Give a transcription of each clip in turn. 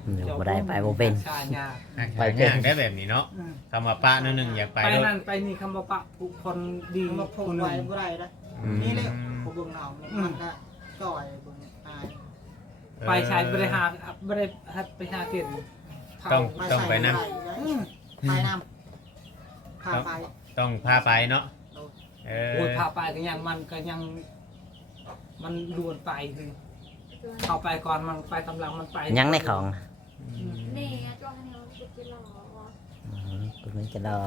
เดี๋ยวบ่ได้ไปบ่เป็นชายาไปยากได้แบบนี้เนาะคำว่าปะนั่นนึงอยากไปไปด้วยนั่นไปนี่คำว่าปะผู้คนดีมาพงคนหไว้นึ่งบ่ได้ละนี่เลยผู้เบิ่งเอาเนี่ยมันก็จ่อยเบิ่งอายไปชายบริหารบริหารไปหาเกินต้องไปนำไปนำพาไปต้องพาไปเนาะโอ้ยพาไปก็ยังมันก็ยังมันดวนไปคือเข้าไปก่อนมันไปกำลังมันไปยังในของนี่จ้องเนี่ยสุดจะหล่อคุณมันจะรอ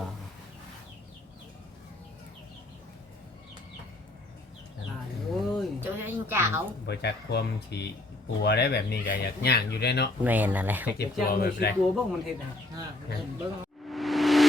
โอ้ย chỗ cho anh chảo บ่จักความสิปัวได้แบบนี้ก็อยากย่างอยู่ได้เนาะแม่นนั่นแหละจะเจ็บปัจ้าวแบมือบใดบัวบ้างมันเห็นอ่ะเห็นเบิ้ง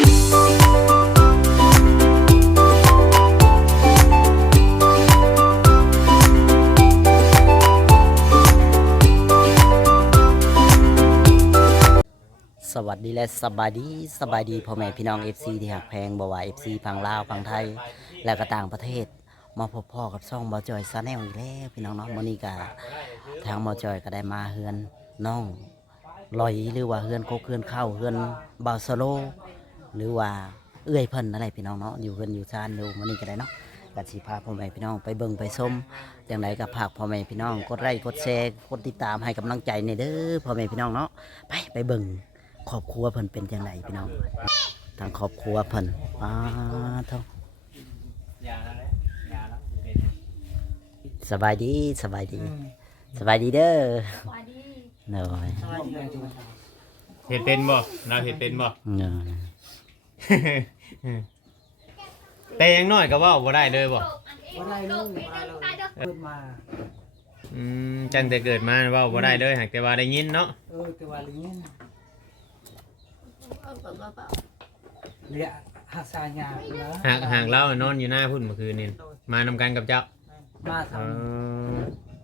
สวัสดีและสบายดีพ่อแม่พี่น้อง FC ที่หักแพงบ่ว่า FC ฝั่งลาวฝั่งไทยและก็ต่างประเทศมาพบพ่อกับช่องบ่จอยซาแนลอีกแล้วพี่น้องเนาะมื้อนี้ก็ทางบ่จอยก็ได้มาเฮือนน้องลอยหรือว่าเฮือนโคกเฮือนเข้าเฮือนบาสโลหรือว่าเอื้อยเพิ่นอะไรพี่น้องเนาะอยู่เฮือนอยู่ชานอยู่มื้อนี้ก็ได้เนาะก็สิพาพ่อแม่พี่น้องไปเบิ่งไปชมจังไดก็ฝากพ่อแม่พี่น้องกดไลค์กดแชร์กดติดตามให้กำลังใจในเด้อพ่อแม่พี่น้องเนาะไปเบิ่งครอบครัวเพิ่นเป็นจังไดพี่น้องทางครอบครัวเพิ่นเท่าๆยาแล้วยาแล้วสบายดีสบายดีเด้อสวัสดีเนาะเฮ็ดเป็นบ่เราเฮ็ดเป็นบ่เนาะแต่อยังน้อยก็เว้าบ่ได้เลยบ่ว่าไรลูกเกิดมาจังแต่เกิดมาเว้าบ่ได้เลยหากแต่ว่าได้ยินเนาะแต่ว่าลิงเรียหาสายาเนาะหากเรานอนอยู่หน้าพุ่นเมื่อคืนนี่มานำกันกับเจ้ามาทเออ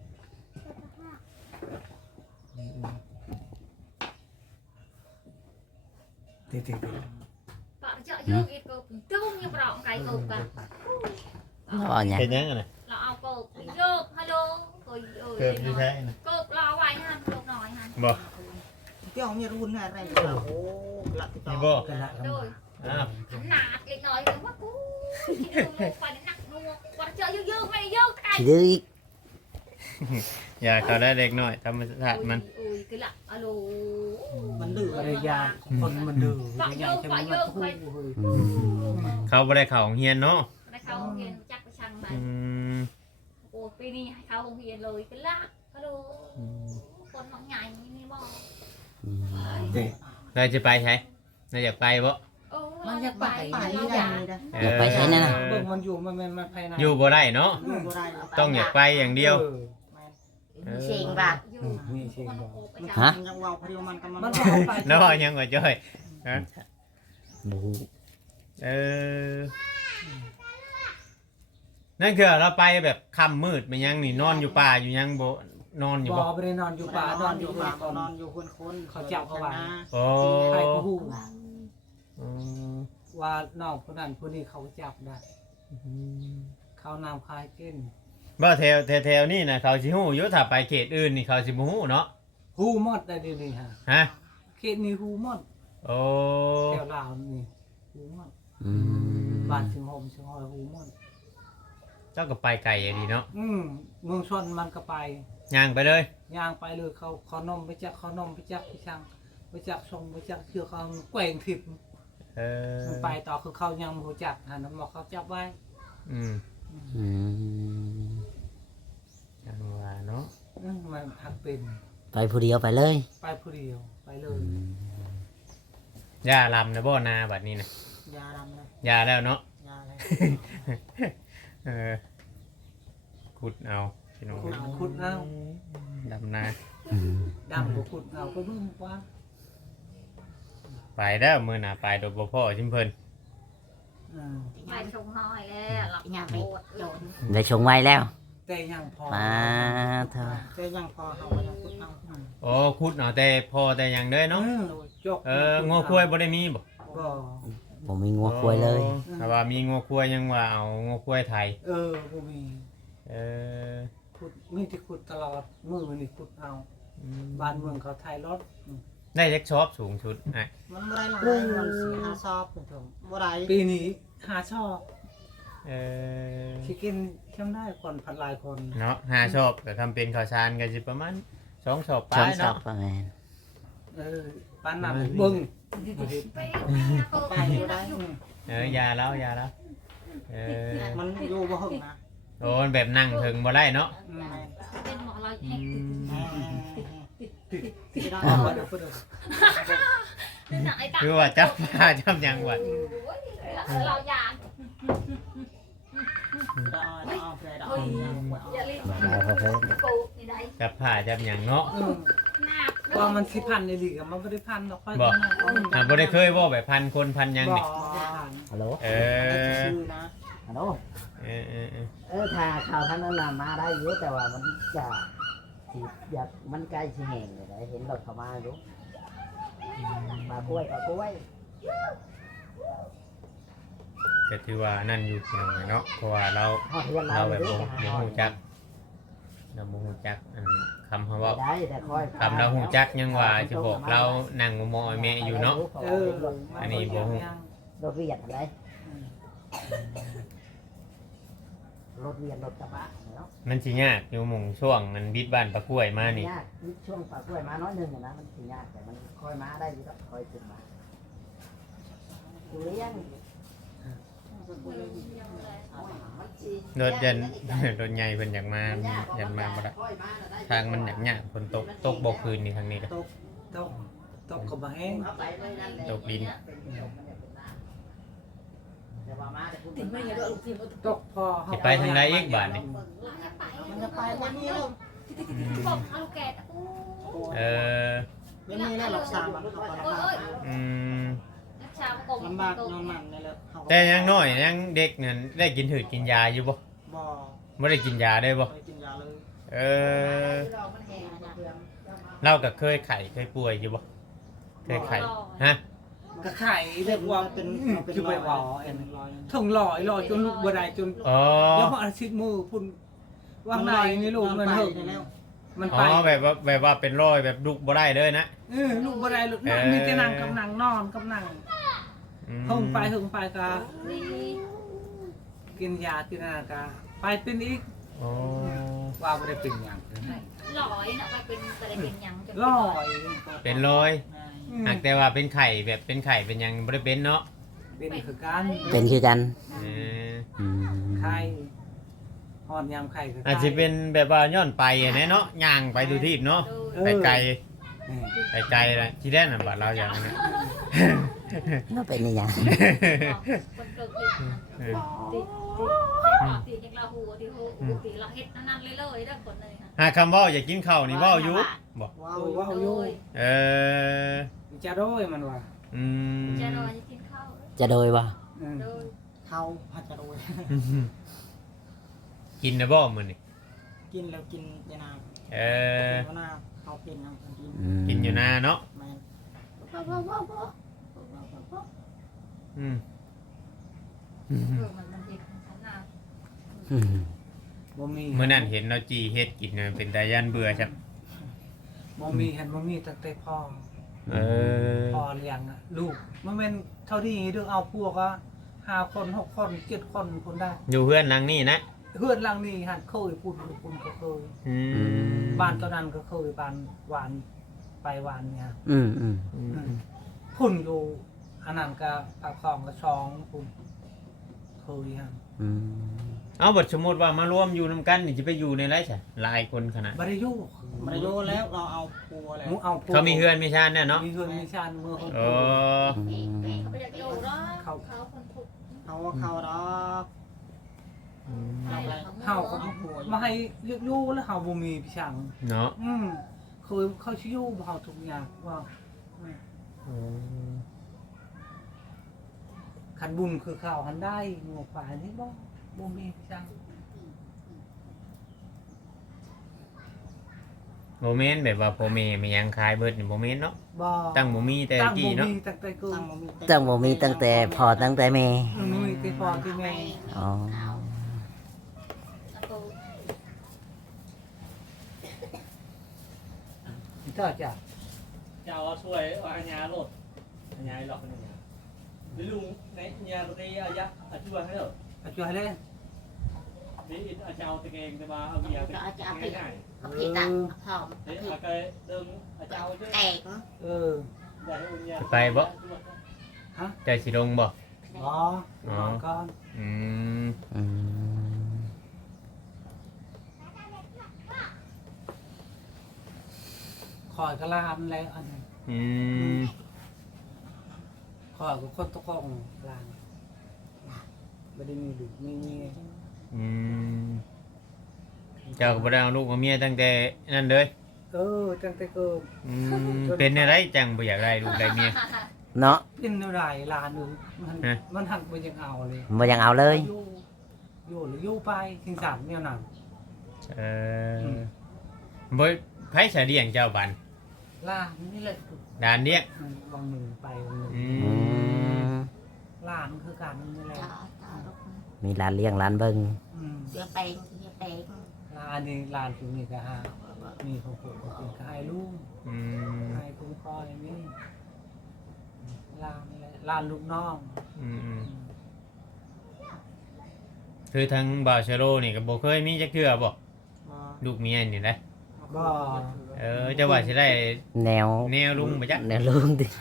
ำติดปะเจาะยืมอีกกูจุ้งยังปลอกไก่กูกันอ๋อเนี่ยเป็นยังไงน่ะเราเอากูโยกฮัลโหลกูเกิดอยู่ใช่น่ะกูรอไว้ฮะกูหน่อยฮะบ่เจ้ามีรุ่นอะไรโอ้หลักนี่บ่กระละโดยอ้าวขนาดเล็กน้อยเลยว่ากูไปหนักนัวปะเจาะยืมไม่โยกไก่ขี้ดื้ออีกอย่าเขาได้เด็กน้อยธรรมชาติมันอุ้ยคือละฮัลโหลมันดื้อภรรยาคนมันดื้ออยากจะมันมาคู่อืมเขาบ่ได้เข้าโรงเรียนเนาะไปเข้าโรงเรียนจักไปช่างไหนอืมโอ้ปีนี้ให้เข้าโรงเรียนเลยคือละฮัลโหลคนของใหญ่นี่บอกเราจะไปใช่เราอยากไปบ่มันอยากไปนี่ได้นี่ได้อยากไปใช้นั่นน่ะเบิ่งมันอยู่มันภายในอยู่บ่ได้เนาะบ่ได้ต้องอยากไปอย่างเดียวเสียงบ่ฮะยังว่าพริวมันก็มัมัน นเอาไปน้อยยังกว่าจ้อยฮะบูเออนั่นคือเราไปแบบค่ำมืดมันยังนี่นอนอยู่ป่าอยู่ยังบ่นอนอยู่บ่บ่ไปนอนอยู่ป่านอนอยู่ป่าก่อนนอนอยู่คนคนเขาจับเขาไว้โอ้ใครก็ฮู้อืมว่าน้องผู้นั้นผู้นี้เขาจับได้เขานำคายกินบ่แถวนี่นะเขาสิฮู้อยู่ถ้าไปเขตอื่นนี่เขาสิบ่ฮู้เนาะฮู้หมดได้เดียวนี้ฮะฮะเขตนี้ฮู้หมดโอ้แถวลาวนี่ฮู้หมดอืมบ้านเชิงโฮมเชิงฮอยฮู้หมดเจ้าก็ไปไกลอะดีเนาะเมืองชนมันก็ไปย่างไปเลยย่างไปเลยเขาขอนมไปจักขอนมไปจักไปช่างไปจักชงไปจักเชื่อเขาแกว่งทิพย์เออมันไปต่อคือเขายังบ่รู้จักหาน้ำบอกเขาจับไว้อืมอืมจังว่าเนาะมันทักเป็นไปผู้เดียวไปเลยไปผู้เดียวไปเลอืยมย่าลำนะบ่นาบัดนี้นะยาดำเลยย่าแล้วเนาะยาเลยเออขุดเอาพี่น้องขุดเอาดำนาอืมดำบ่ขุดเอาก็เบิ่งว่าไปแล้วมื้อหน้าไปโดยบ่พ่อชิมเพิ่นไปชงน้อยแล้วหลับยาโคไปตรโจรได้ชงไว้แล้วแต่ยังพอมาเถอะเจ้ายังพอเขายังพูดเอาโอ้ขุดเอาแต่พ่อแต่หยังเด้อเนาะจกงัวควายบ่ได้มีบ่บ่ผมมีงัวควายเลยถ้าว่ามีงัวควายยังว่าเอางัวควายไทยบ่มีเออขุดมีที่ขุดตลอดมือนี่ขุดเอาอืมบ้านเมืองเขาไทยรถได้จักชอบสูงชุดอ่ะมันบ่ได้หลายมันสิหาซอบเพิ่นถึงบ่ได้ปีนี้หาชอบเออที่กินช่ำได้คนพันหลายคนเนาะ5ชอบก็ทำเป็นข้าวสารก็สิประมาณ2ชอบปช่อลาง ยสับเนาะประมาณป้านนำเบิ้งไปบ่ได้ยาแล้วเออมันอยู่บ่หึงนะโอ้มันแบบนั่งถึงบ่ได้เนาะเป็นหมอเราแห้งติดได้เป็นหนังไอ้ตาคือว่าจับปลาจับหยังวะเราอยากได้เอาไปได้อย่าลิ้นเอาเข้าไปปูนี่ได้จับผ้าจับหยังเนาะหน้าว่ามันสิพันในหลีกมันไม่ได้พันหรอกค่อยบ่ได้เคยว่าแบบพันคนพันหยังบ่นี่ฮัลโหลเออชื่อนะฮัลโหลเออถ้าข่าวทางนั้นน่ะมาได้อยู่แต่ว่ามันจะสิอยากมันใกล้สิแห้งเลยได้เห็นรถเข้ามาอยู่ปลากล้วยก็ถือว่านั่นอยู่พี่น้องเนาะเพราะว่าเราฮอดเฮือนเราเราแบบด้บ่ฮู้จักเราบ่ฮู้จักอันคำเขาว่าได้แต่คอยคำเราฮู้จักยังว่าจะบอกเรานั่งมอแม่อยู่เนาะ อันนี้บ่ฮู้รถเวียดอะไรรถเวียดรถกระบะเนาะมันสิยากอยู่หม่องช่วงมันบิดบ้านปลากล้วยมานี่ยากช่วงปลากล้วยมาน้อยหนึงนะมันสิยากแต่มันคอยมาได้อยู่แล้วคอยขึ้นมาเลี้ยงรถยัน รถใหญ่เพิ่นอยากมายันมาบ่ได้ทางมันยากฝนตกบ่คืนนี่ทางนี้ก็ตกกับมาแห้งตกดินตกพอสิไปทางใดอีกบาดนี่มันจะไปวันนี้ลูกบอกเอาแกะเออวันนี้แล้วหลัก3มันเข้าไปลำบากอืมชาวกงลำบากนอนมันนี่แหละแต่ยังน้อยยังเด็กนั่นได้กินถือกินยาอยู่บ่บ่บ่ได้กินยาได้บ่ไปกินยาเลยเออเราก็เคยไข้เคยป่วยอยู่บ่เคยไข้ฮะกระไข่เรียกว่าเป็นคือไปหล่อเอ็นรอยถึงหล่อจนลูกบัวได้จนอ๋อแล้วพออาทิตย์มือพุ่นว่างในนี่ลูกมันเหิงแล้วมันอ๋ไปอแบบว่าเป็นรอยแบบลุกบ่ได้เลยนะลูกบัวได้ลูกนั่งมีแต่นั่งกับนั่งนอนกับนั่งอืมหึงไปก็ดีกินยากินอะไรก็ไปเป็นอีกอ๋อว่าไม่ได้เป็นอย่างหล่อยนะไปเป็นอะไรเป็นยังจะล่อยเป็นรอยหากแต่ว่าเป็นไข่แบบเป็นไข่เป็นหยังบ่ได้เป็นเนาะเป็นคือการเป็นคือกันเออไข่หอนยามไข่คืออาจจะเป็นแบบว่าย้อนไปอะนะเนาะย่างไปดูทีบเนาะไปไกลไปไกลละที่แรกน่ะบัดเราอย่างนั้นนะน่าเป็นนี่ยังคนเกิดติดอย่างเราหัวติดเราเฮ็ดนั่นเลยเด้อคนเลยค่ะหาคำเว่าอย่ากินข้าวนี่เว่าอยู่บอกว้าว้าว วอยู่เออจะโดยมันว่าอืมจะรอจะกินข้าวจะโดยบ่โดยเขาพัดจะรวยกินนะบ่มื้อนี่กินแล้วกินยานาวเออกินนาเขาเป็นน้ำกินกินอยู่นาเนาะแมนอืมมันติดขันหน้าบ่มีเมื่อนั้นเห็นเราจีเฮ็ดกินน่ะเป็นตาย่านเบื่อครับบ่มีเห็นบ่มีตั้งแต่พ่อเออพ่อเลี้ยงลูกมันเป็นเท่าที่เรื่องเอาพวก5 คน6 คน7 คนคนได้อยู่เพื่อนหลังนี่นะเพื่อนหลังนี้หันเคยพูดก็เคยอืมบ้านตอนนั้นก็เคยบ้านหวานไปหวานเนี่ยอืมพุ่นอยู่อันนั้นก็ปากคลองก็ช่องพุ่นเคยฮะเอาบัดสมมุติว่ามารวมอยู่นํกันนี่สิไปอยู่ในไรซะหลายคนขนาดบริโยคมาโยแล้วเราเอาปัวแล้วมึงเอาเขามีเฮือนมีชานแน่เนาะมีเฮือนมีชานมือคนโอ้เขาไปจากโลแล้วเขาคนถูกเขาดอกเฮาก็มาให้เรียกอยู่แล้วเฮาบ่มีพี่ช่างเนาะเคยเขาชิอยู่บ่เฮาทุกอย่างว่าคันบุญคือข้าวหันได้งัวควายนี่บ่มีพี่ช่างโมเมนต์แบบว่าพ่อแม่ไม่ยังขายเบิดนี่โมเมนต์เนาะบ่ตั้งบ่มีแต่กี้เนาะตั้งแต่กูจังบ่มีตั้งแต่พอตั้งแต่แม่มีแต่พ่อที่แม่อ๋อก็จะจะเอาช่วยอาญาโหลดอาญาหลอกคนนี้ไม่รู้ในญาปฏิอาญาช่วยให้เหรอช่วยเล่นนี่อาจจะเอาตะเกียงจะมาเอาเมียง่ายเอาผิดอ่ะหอมๆนี่อาจจะเดิมอาจจะเอาช่วยแตกเอออยากให้อุ้มยาไปบ่ฮะใจสิลงบ่อ๋อก่อนอืมอืมคอยกระลานแล้วอันนี้อืมคอยกับคนตะกองลานไม่ได้มีดุไม่มีอืมเจ้าก็บ่ได้เอาลูกเอาเมียตั้งแต่นั่นเลยเออตั้งแต่เกิดอืมเป็นอะไรจังบ่อยากได้ลูกได้เมียเนาะเป็นอะไรลานนึงมันหักไปยังเอาเลยบ่ยังเอาเลยอยู่หรืออยู่ไปทิ้งสามเนี่ยหนังเออบ่ไผสะเดียงเจ้าบันลานนี่แหละดานเนี้ยวางมือไปวางมืออือืมมลานคือการนี่แหละมีร้านเลี้ยงร้านเบิ่งเสือแปลงเสือแปลงลานนี่ลานตรงนี้ก็ฮะมีของผมก็เป็นกายลูกอืมกายคุ้มครองอย่างนี้ลานนี่แหละลานลูกน้องอืมคือทางบ่าวเชโรนี่ก็บ่เคยมีจักเทื่อบ่ลูกเมียนี่แหละบ่เจ้าว่าสิได้แนวแนวลุงบ่จ๊ะแนวลุงติ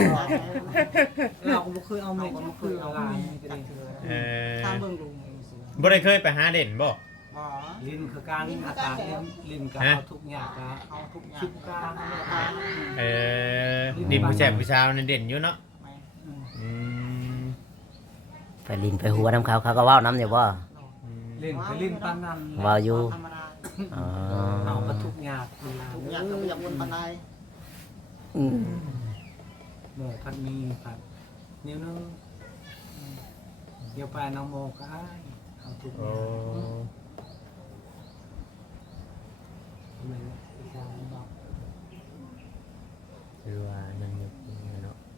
เราก็บ่เคยเอาเม็ดก็บ่เคยเอาลานนี่ก็ได้เออตามเบิ่งลุงสิบ่ได้เคยไปหาเด่นบ่บ่ลิ้นคือการอาตาลิ้นก็เอาทุกอย่างก็เอาทุกอย่าคิงดการเออดินผู้แซ่บผู้สาวนั่นเด่นอยู่เนาะไหมอืมไปลินไปหัวน้ำเขาก็เว้าน้ำอยู่บ่ลิ้นคือลิ้นปานนั้นเว้าอยู่ธรรมดาอ๋อเอาก็ทุกอย่างทุกอย่างก็ไม่อยากวนปานใดอืมหมูพันมีผัดนิ้วนึงเดี๋ยวไปน้องโมก็ได้เอาทุกอโอ้ย่างเลยอีกอย่างบอกคือว่านั่นอยู่เนาะ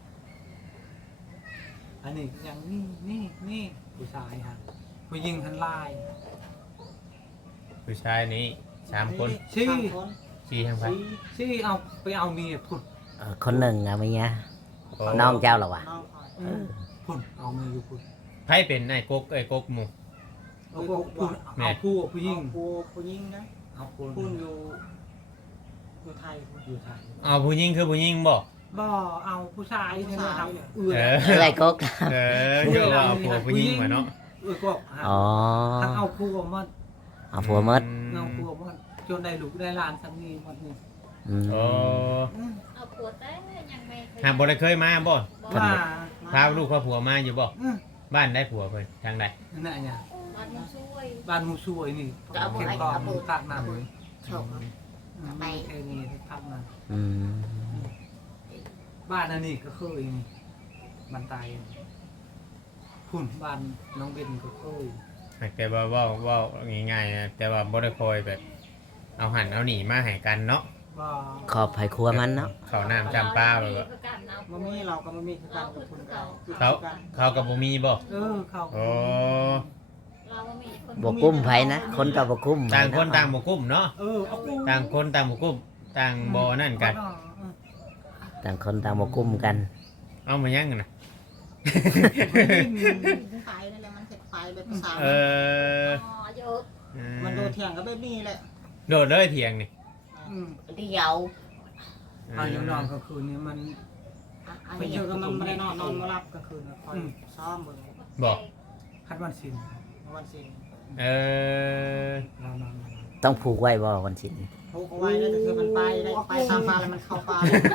อันนี้อย่างนี่ผู้ชายฮะผู้หญิงทันลายผู้ชายนี้3คนชี้สามคน 4ทางไปชี้เอาไปเอาเมียพุ่นคนหนึ่งอะเมียโอ้น้องเจ้าเหรอวะน้องคอยพุ่นเอาเมียอยู่พุ่นไผเป็นไอ้กกหมู่เอาพวกพุ่นเอาผู้หญิงผู้หญิงนะเอาพุ่นพุ่นอยู่ไทยพุ่นอยู่ไทยเอาผู้หญิงคือผู้หญิงบ่บ่เอาผู้ชายใช่ไหมครับเอื้เอออเอื้อยกกเออเดี๋ยวว่าเอาผัวผู้หญิงมาเนาะก็หาอ๋อถ้าเอาผู้มันเอาผัวมดเอาผู้มันจนได้ลูกได้หลานสามีหมดนี่อืมโอ้เอาปวดได้ยังไม่หาบ่ได้เคยมาบ่ว่าพาลูกพาผัวมาอยู่บ่บ้านได้ผัวเพิ่นทางใดนั่นน่ะเนี่ยบ้านมันช่วยบ้านมูช่วยนี่เข็มกองตักน้ำเลยฉกไปเอ้นี่ตักน้อืมำบ้านอันนี้ก็เคยนี่บ้านตายพุ่นบ้านน้องเบนก็เคยแต่ว่าเว้าง่ายๆนะแต่ว่าบ่ได้คอยแบบ เอาหันเอาหนีมาให้กันเนาะว่าขอบไผครัวมันเนาะข้าวน้ำจำปลาแบบว่ามามีเราก็มามีคือกันกับคุณกันเขากับบ่มีบ่เขาโอ้เราก็มีคนบ่กุ้มไผนะคนต่อบ่กุ้มต่างคนต่างบ่กุ้มเนาะเอากูต่างคนต่างบ่กุ้มต่างบ่นั่นกันต่างคนต่างบ่กุ้มกันเอามายังน่ะไฟนั่นแหละมันเสร็จไฟแบบภาษาเอออ๋อเยอะมันโดนเถียงกับแบบนี้แหละโดดเลยเถียงนี่เดียวเอาอย่างนอนก็คืนนี้มันไปเจอกันมันไม่ได้นอนมารับกลางคืนคอยซ้อมเบิ่งบอกคัดวันสินวันศิลเออเรานอนต้องผูกไว้บ่วันศิลผูกเอาไว้แล้วแต่คือมันไปได้ไปตามปลาแล้วมันเข้าปลา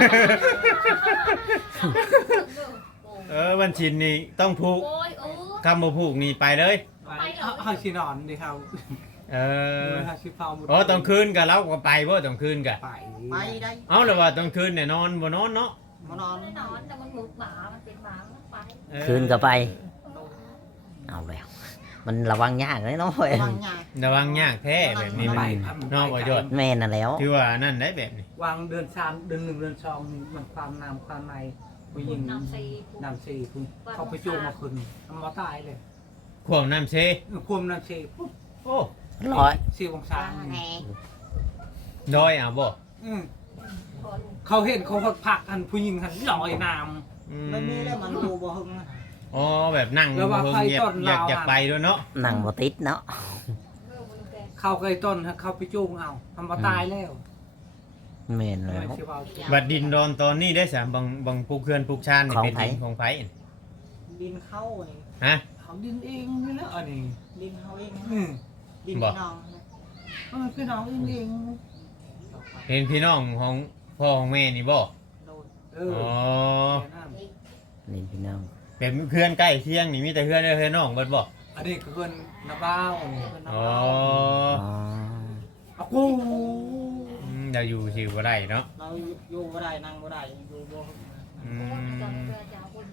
วันชินนี่ต้องผูกโอ้ยโอ้คำบ่ผูกนี่ไปเลยเขาสินอนดิเขาเออเขาสิเฝ้าอ๋อตอนคืนกับเราก็ไปบ่ตอนคืนกะไปไปได้เอาแล้วว่าตอนคืนเนี่ยนอนบ่นอนเนาะมานอนไม่นอนแต่มันหมุกหมามันเป็นหมามันไปเออคืนก็ไป เอาแล้ว มันระวังยากเลยเนาะระวังยากระวังยากแท้แบบนี้มันนอกประโยชน์แม่นั่นแล้วที่ว่านั่นได้แบบนี้วางเดือน3เดือน1เดือน2นี่มันความน้ำความในผู้หญิงน้ำซีน้ำซีคุณเขาไปโจมมาคืนมาตายเลยข่วงน้ำเชควมน้ำซีปุ๊บโอ้ร้อย 4 องศาแหงดอยเอาบ่คนเขาเห็นเขาผักหันผู้หญิงหันลอยน้ไม่มีแล้วมันดูบ่หึงนะอ๋อแบบนั่งแล้วว่าเพิ่งไฟอยาต้กนอยากลาวอยากไปด้วยเนาะนั่งบ่ติดเนาะำเขาเคยต้นเขาไปจูงเอาทำมาตายแล้วแม่นไม่แล้วใช่ว่าบัดดินดอนตอนนี้ได้สามบางปลูกเขื่อนปลูกชานนี่ของเป็นไผดินของไผดินเข้านี่ฮะเขาดินเองนี่แหละอันนี้ดินเข้าเองอืมดินบ่พี่น้องนะพี่น้องเองเห็นพี่น้องของพ่อของแม่นี่บ่โดนเออ๋ออนี่พี่น้องเป็นเพื่อนใกล้เคียงนี่มีแต่เพื่อนเด้อเพื่อนน้องเบิดบ่อันนี้คือเพื่อนนาบ้าวนี่เป็นอ๋ออ๋ออากูเราอยู่ชื่อบ่ได้เนาะเราอยู่บ่ได้นั่งบ่ได้อยู่บ่หึงนะอืคนมเรือจะคน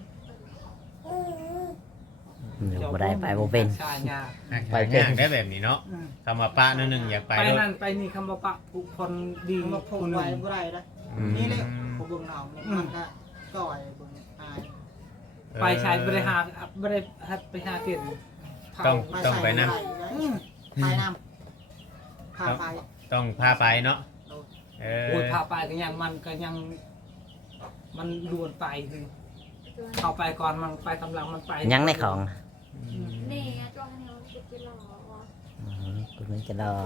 เดี๋ยวบ่ได้ไปบ่เป็นชายาไปยากได้แบบนี้เนาะคำว่าป้าหนึงอยากไปไปด้วยนั่นไปนี่คำว่าปะผู้คนดีมาพูดคนหไว้นึ่งบ่ได้นะอืมนี่เลยผมเบิ่งเอาเนี่ยมันก็จ่อยเบิ่งอายไปชายบริหารบริหัดไปหาเกินต้องไปนะไปน้ำพาไปต้องพาไปเนาะเออโอ้ยพาไปก็ยังมันดวนไปคือเข้าไปก่อนมันไปกำลังมันไปยังในของนี่จ้องเนี้ยจะกินหรอคุณมันจะรอ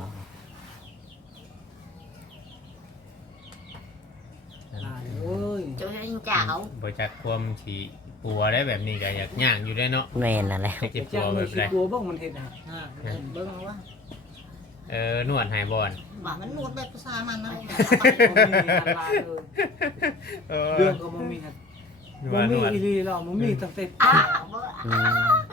ตายเอ้ยจะให้เจ้าบ่จักความสิปัวได้แบบนี้ก็อยากย่างอยู่ได้เนาะแม่นนั่นแหละจักสิปัจ้าวแบมือบใดกลัวบ้างมันเห็นนะเบิ่งเอาว่านวดหายบอนว่ามันนวดแบบภาษามันนะมันมีฮันลาเลยเอเรื่องก็มันมีฮันนวมันดนมีวดอีรีหรอกมันมีตั้งแต่อืม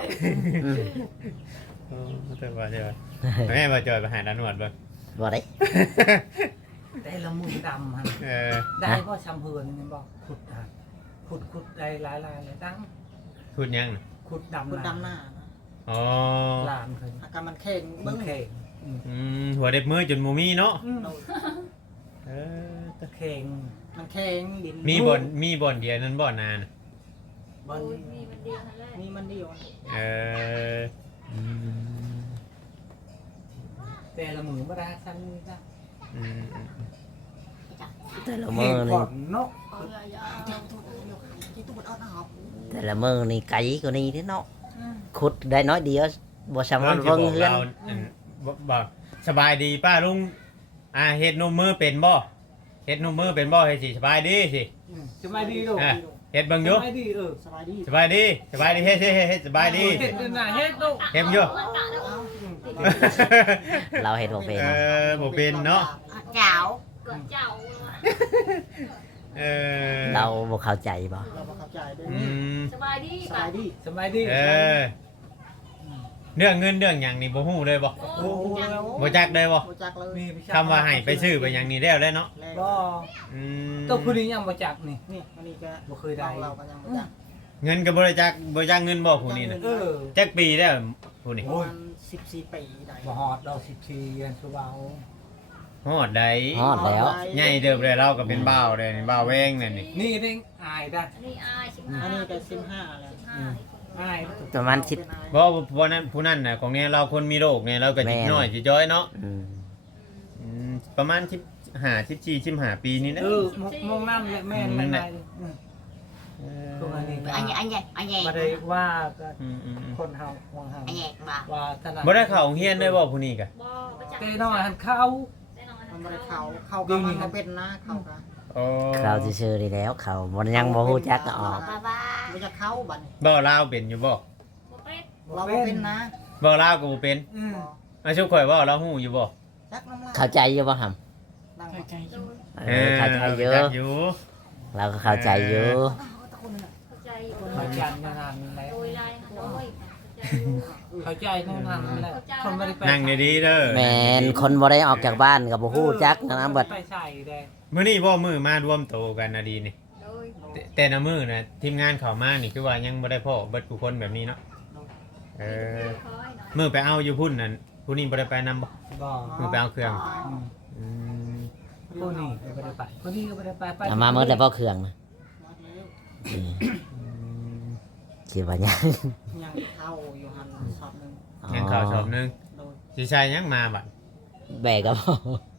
อืมเออเดี๋ยวแม่มาจอยไปหาด้านนวดบ่บ่ได้ได้ละมือดำฮันเออได้ก็ชำเฮือนนี่บอกขุดฮันขุดได้หลายเลยตั้งพูดยังน่ะขุดดำคุณดำหน้านะอ๋อลานเคยอาการมันแข็งมึเบิ่งงเข่งหัวเด็บมือจนหมูมีเนาะเออเข่งมันแข็งดินมีบ่อนเดียวนั้นบ่อนนานบอลมีมันเดียวนั่นแหละนี่มันเดียวเอออืมแต่ละมือมาได้ซ้ำนี่จ้ะอืมแต่ละเข่มื้งอก่นี่อนเนาะที่ตู้เอาหน้าแต่ละมื้อนี่ไกลกว่านี้เด้อเนาะขุดได้น้อยเดียวบ่สามารถเบิ่งเฮือนบ่สบายดีป้าลุงเฮ็ดนมมือเป็นบ่เฮ็ดนมมือเป็นบ่ให้สิสบายดีสิสบายดีลูกเฮ็ดเบิ่งอยู่สบายดีสบายดีสบายดีเฮ็ดสบายดีเฮ็ดเป็นหน้าเฮ็ดลูกเฮ็ดอยู่เราเฮ็ดบ่เป็นบ่เป็นเนาะเจ้าเกิดเจ้าเออเราบ่เข้าใจบ่เราบ่เข้าใจด้วยอืมสบายดีสบายดีสบายดีเออเรื่องเงินเรื่องหยังนี่บ่ฮู้เลยบ่โอ้โหบ่จักเลยบ่บ่จักเลยมีพิชคำว่าให้ไปซื้อไปหยังนี่แล้วเนาะบ่อืมตัวผู้นี้ยังบ่จักนี่นี่อันนี้ก็บ่เคยได้เราก็ยังบ่จักเงินก็บ่ได้จักเงินบ่ผู้นี้น่ะเออจักปีแล้วผู้นี้ประมาณ14 ปีได้บ่ฮอดดอก14ยันสุบาฮอดใดฮอดแล้วใหญ่เติบเลยเราก็เป็นบ่าวเลยนี่บ่าวแวงนั่นนี่นี่เด้งอายได้อันนี้อายสิบอัห้านนี้ก็15แล้วอายประมาณบ่ผู้นั้นน่ะของเนี่ยเราคนมีโรคเนี่ยเราก็จิตน้อยจิตจ้อยเนาะอืมประมาณ15 14 15ปีนี่นะเออมองน้ำและแม่นไม่ได้ตรงอันนี้ anh nhẹ anh nhẹ anh nhẹ บ่ได้ว่าก็อืมคนเฮาห่วงเฮา anh nhẹ mà ว่าถนัดบ่ได้เข้าโรงเรียนด้วยบ่ผู้นี้ก็บ่ประจักแต่น้อยหันเข้ามันบ่ได้เข้าก็มันบ่เป็นนะเข้าก็อ๋อเขาซื่อๆนี่แล้วเขาบ่ยังบ่ฮู้จักก็ออก ba ba บ่จะเข้าบัดนี้บ่ลาวเป็นอยู่บ่บ่เป็ดเราบ่เป็นนะบ่ลาวก็บ่เป็นอืมชุกข่อยบ่เราฮู้อยู่บ่จักน้ำลายเข้าใจอยู่บ่หำนั่งเข้าใจโดยเข้าใจอยู่จักอยู่เราก็เข้าใจอยู่เข้าใจอยู่เข้าใจในนั้นแหละโดยลายโดยเข้าใจในนั้นแหละคนบ่ได้ไปนั่งดีๆเด้อแม่นคนบ่ได้ออกจากบ้านก็บ่ฮู้จักนะเบิดไปใส่แดงมื้อนี้บ่มื้อมารวมโตกันน่ะดีนี่โดยแต่ละมื้อน่ะทีมงานเข้ามานี่คือว่ายังบ่ได้พ้อเบิดผู้คนแบบนี้เนาะเออคอยหน่อยมื้อไปเอาอยู่พุ่นนั่นผู้นี้บ่ได้ไปนํบ่บ่มื้อไปเอาเครื่องอืมอืมผู้นี้ก็บ่ได้ไปผู้นี้ก็บ่ได้ไปเอามาหมดแล้วบ่เครื่องนะอืมคิดว่ายังยังเข้าอยู่หันสอบหนึงยังเข้าชอบนึงโดยสิใช้ยังมาบัดแบกก็บ่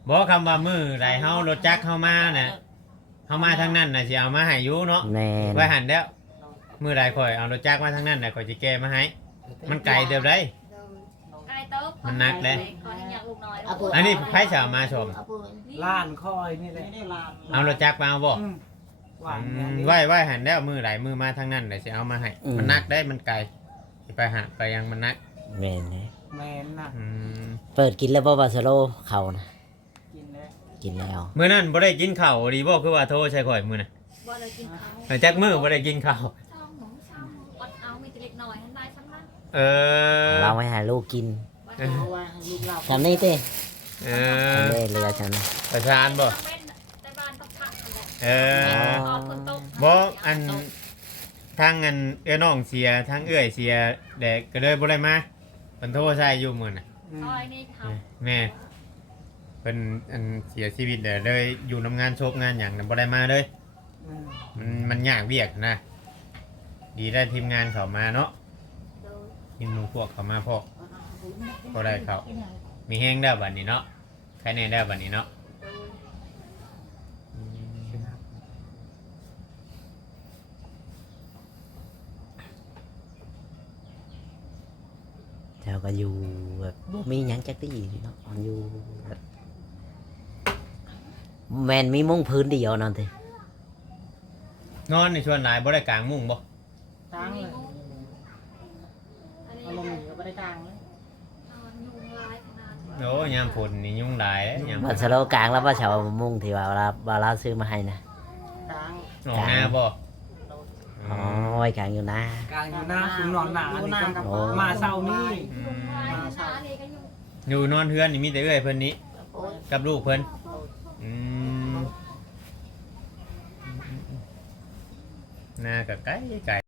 บ่คำว่ามือใดเฮารถจักรเฮามาน่ะเฮามาทางนั้นน่ะสิเอามาให้อยู่เนาะแม่นไว้หันแล้วมือใดข่อยเอารถจักรมาทางนั้นน่ะข่อยสิแก้มาให้มันไกลเติบได้ไกลเติบมันหนักเลยขอให้อยากลูกน้อยอันนี้ไผสิเอามาชมล้านคอยนี่แหละไม่ได้ลามเอารถจักรมาเอาบ่หวานเนี่ยไว้หันแล้วมือใดมือมาทางนั้นน่ะสิเอามาให้มันหนักได้มันไกลสิไปหาไปยังมันหนักแม่นนะแมนน่ะอืมเปิดกินแล้วบ่บาสโลเขานะกินแล้วกินแล้วมื้อนั้นบ่ได้กินข้าวดีบ่คือว่าโทรใส่ข่อยมื้อน่ะบ่เลยกินเขาแต่จักมื้อบ่ได้กินข้าวช่องหมูช่องอดเอามีแต่เล็กน้อยทันได้ซ้ำนั้นเออเราไม่ให้ลูกกินบ่เพราะว่าให้ลูกเราทำนี่เต้เอทำอได้เรือฉันนะประชานบ่ในบ้านต้องพักนั่นแหละเออตอนฝนตกบ่อันทางอันน้องเสียทางเอื้อยเสียแดกก็เลยบ่ได้มาเพิ่นโทรใส่อยู่มื้อน่ะซอยนี่เขาแม่เป็นอันเสียชีวิตเลยอยู่ทำงานโชคงานอย่างนั้นบ่ได้มาเลยมันยากเวียกนะ ดีได้ทีมงานเขามาเนาะโดยทีมหมู่พวกเขามาพอก็ได้เขามีแห้งได้วบัดนี้เนาะใครแน่ได้วบัดนี้เนาะโดยเจ้าก็อยู่แบบบ่มีหยังจักตี้เนาะอยู่แบบแม่นมีมุ้งพื้นเดียวนั่นเต้นอนในชวนหลายบ่ได้กลางมุ้งบ่กลางเลยอันนี้เอาลงก็ไม่ได้กลางเลยนอนยุงลายขนาดโอ้ยามฝนนี่ยุ่งหลายยามฝบาน สโลกลางแล้วว่าชาวมุ้งที่ว่าเราซื้อมาให้นะกลางออกหน้าบ่อ๋อไว้กลางอยู่นะกลางอยู่หน้าคุณนอนหนาอยู่นี่หน้าก็กับโอ้มาเศร้านี่ยุงลายขนาดนี้ก็ยุงอยู่นอนเฮือนนี่มีแต่เอื้อยเพิ่นนี้กับลูกเพิ่นอืมหน้าก็ไกล